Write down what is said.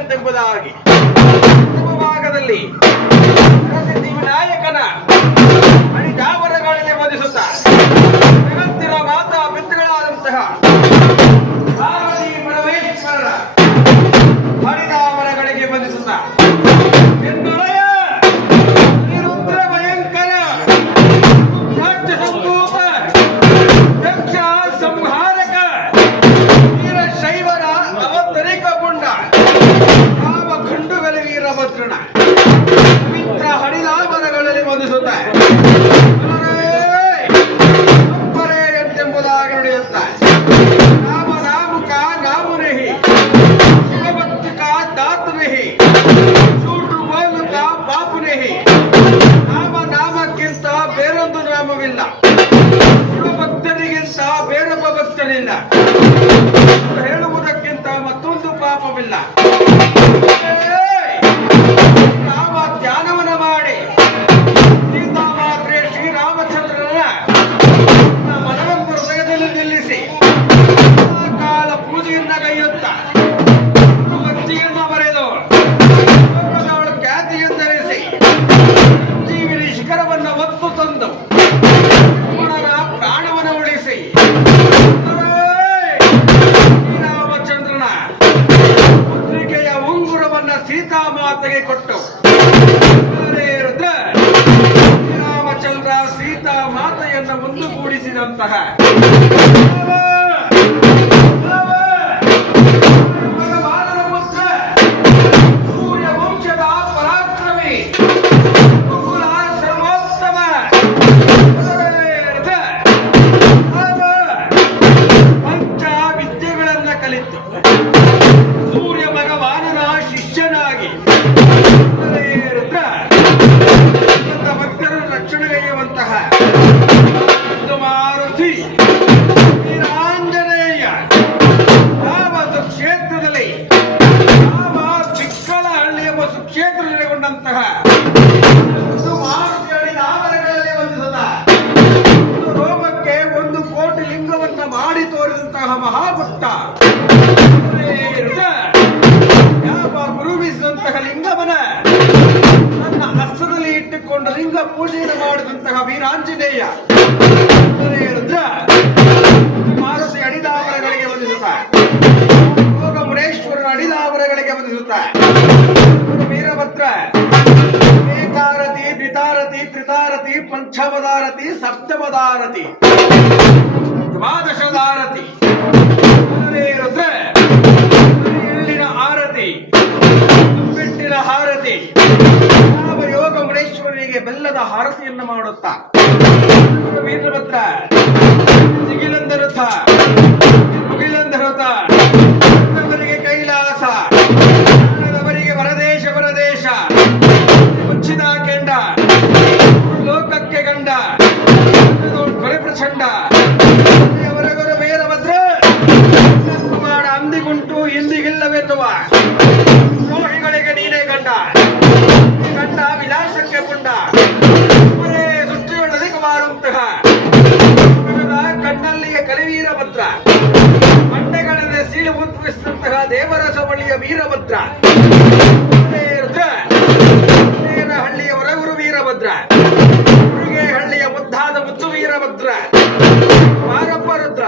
ಎಂಬುದಾಗಿ ಭಾಗದಲ್ಲಿ ಪ್ರಸಿದ್ಧಿ ವಿನಾಯಕನ ಹರಿದಾವರಗಳಲ್ಲಿ ವಂದಿಸುತ್ತ ಜಗತ್ತಿನ ಮಾತಾ ಪಿತೃಗಳಾದಂತಹ ಪಾರ್ವತಿ ಪರಮೇಶ್ವರರ ಹರಿದಾವರಗಳಿಗೆ ವಂದಿಸುತ್ತ ಎನ್ನೊಳೆಯ ನಿರುದ್ರ ಭಯಂಕರ ರಾಷ್ಟ್ರ ಸಂಭೂತ ದಕ್ಷ ಸಂಹಾರಕ ವೀರಶೈವರ ಅವತರಿಕಗೊಂಡ ಯಾವ ಖಂಡುಗಲ ವೀರಭದ್ರನ ಪವಿತ್ರ ಹರಿದಾವರಗಳಲ್ಲಿ ವಂದಿಸುತ್ತಾರೆ ಎಂತೆಂಬುದಾಗಿ ನುಡಿಯುತ್ತಾರೆ ನಾಮ ನಾಮುಕ ನಾಮು ನಹಿ ಶಿವಭಕ್ತಿಕ ದಾತು ನಹಿ ಸೂಟು ಬೋಲುಕ ಪಾಪು ನಹಿ ನಾಮ ನಾಮಕ್ಕಿಂತ ಬೇರೊಂದು ನಾಮವಿಲ್ಲ ಶಿವಭಕ್ತರಿಗಿಂತ ಬೇರೊಬ್ಬ ಭಕ್ತನಿಲ್ಲ ಹೇಳುವುದಕ್ಕಿಂತ ಮತ್ತೊಂದು ಪಾಪವಿಲ್ಲ ನಾಮ ಧ್ಯಾನವನ ಮಾಡಿ ಸೀತಾಮಾತ್ರೆ ಶ್ರೀರಾಮಚಂದ್ರನ ಮನವಂತ ಹೃದಯದಲ್ಲಿ ನಿಲ್ಲಿಸಿ ಕಾಲ ಪೂಜೆಯನ್ನ ಕೈಯುತ್ತ ಭಕ್ತಿಯನ್ನ ಬರೆದು ಅವಳ ಖ್ಯಾತಿಯನ್ನು ಧರಿಸಿ ಜೀವಿನಿ ಶಿಖರವನ್ನು ಒತ್ತು ತಂದು ಗುಣನ ಪ್ರಾಣವನ್ನು ಉಳಿಸಿ ಶ್ರೀರಾಮಚಂದ್ರನ ಪುತ್ರಿಕೆಯ ಉಂಗುರವನ್ನ ಸೀತಾಮಾತೆಗೆ ಕೊಟ್ಟು ರುದ್ರ ಶ್ರೀರಾಮಚಂದ್ರ ಸೀತಾಮಾತೆಯನ್ನು ಮುಂದುಗೂಡಿಸಿದಂತಹ ಸೂರ್ಯ ವಂಶದ ಪರಾಕ್ರಮಿ ಕುಕುಲ ಸರ್ವೋತ್ತಮ ಪಂಚ ವಿದ್ಯೆಗಳನ್ನ ಕಲಿತು ಸೂರ್ಯ ಭಗವಾನನ ಶಿಷ್ಯನಾಗಿ ಭಕ್ತರ ರಕ್ಷಣೆಗೈಯುವಂತಹ ಮಾರುತಿ ವೀರಾಂಜನೇಯ ಯಾವ ಸುಕ್ಷೇತ್ರದಲ್ಲಿ ಯಾವ ಬಿಕ್ಕಳಹಳ್ಳಿ ಎಂಬ ಸುಕ್ಷೇತ್ರ ನೆಲೆಗೊಂಡಂತಹ ಮಾರುತಿ ಹರಿದಾವರಗಳಲ್ಲಿ ವಂದಿಸುತ್ತ ರೋಮಕ್ಕೆ 1 ಕೋಟಿ ಲಿಂಗವನ್ನ ಮಾಡಿ ತೋರಿದಂತಹ ಮಹಾಭಕ್ತ ಯಾವ ಗುರುವಿಸಿದಂತಹ ಲಿಂಗವನ ನನ್ನ ಹಸ್ತದಲ್ಲಿ ಇಟ್ಟುಕೊಂಡು ಲಿಂಗ ಪೂಜೆಯನ್ನು ಮಾಡಿದಂತಹ ವೀರಾಂಜನೇಯ ರುದ್ರ ಮಾರುತಿ ಹರಿದಾವರಗಳಿಗೆ ವಂದಿಸುತ್ತಾರೆ ಯೋಗ ಮುನೇಶ್ವರನ ಹರಿದಾವರಗಳಿಗೆ ವಂದಿಸುತ್ತಾರೆ ವೀರಭದ್ರ ಏಕಾರತಿ ದ್ವಿತಾರತಿ ತ್ರಿತಾರತಿ ಪಂಚಮದಾರತಿ ಸಪ್ತಮದಾರತಿ ದ್ವಾದಶದಾರತಿ ರುದ್ರ ಎಳ್ಳಿನ ಆರತಿ ಬೆಟ್ಟಿನ ಹಾರತಿ ಯಾವ ಯೋಗ ಮುನೇಶ್ವರನಿಗೆ ಬೆಲ್ಲದ ಹಾರತಿಯನ್ನು ಮಾಡುತ್ತಾ ವೀರಭದ್ರ ಜಿಗಿಲಂದರಥ ಮುಗಿಲಂದರಥ ಅವರಿಗೆ ಕೈಲಾಸ ಅವರಿಗೆ ವರದೇಶ ವರದೇಶ ಮುಚ್ಚಿದ ಕೆಂಡ ಲೋಕಕ್ಕೆ ಗಂಡ ಕೊಲೆ ಪ್ರಚಂಡ ಅವರವರು ವೀರಭದ್ರ ಮಾಡ ಅಂದಿಗುಂಟು ಇಂದಿಗಿಲ್ಲವೆನ್ನುವ ದ್ರೋಹಿಗಳಿಗೆ ನೀನೇ ಗಂಡ ಗಂಡ ವಿಲಾಸಕ್ಕೆ ಪುಂಡ ಸೃಷ್ಟಿಯೊಳಗೆ ಕುಮಾರಂತಹ ಕಣ್ಣಲ್ಲಿಯ ಕಲಿವೀರಭದ್ರ ಮಂಡೆಗಳಲ್ಲಿ ಸೀಳು ಉದ್ಭವಿಸಿದಂತಹ ದೇವರಸವಳಿಯ ವೀರಭದ್ರ ಹಳ್ಳಿಯ ಹೊರಗುರು ವೀರಭದ್ರ ಹಳ್ಳಿಯ ಮುದ್ದಾದ ಮುದ್ದು ವೀರಭದ್ರ ಮಾರಪ್ಪ ರುದ್ರ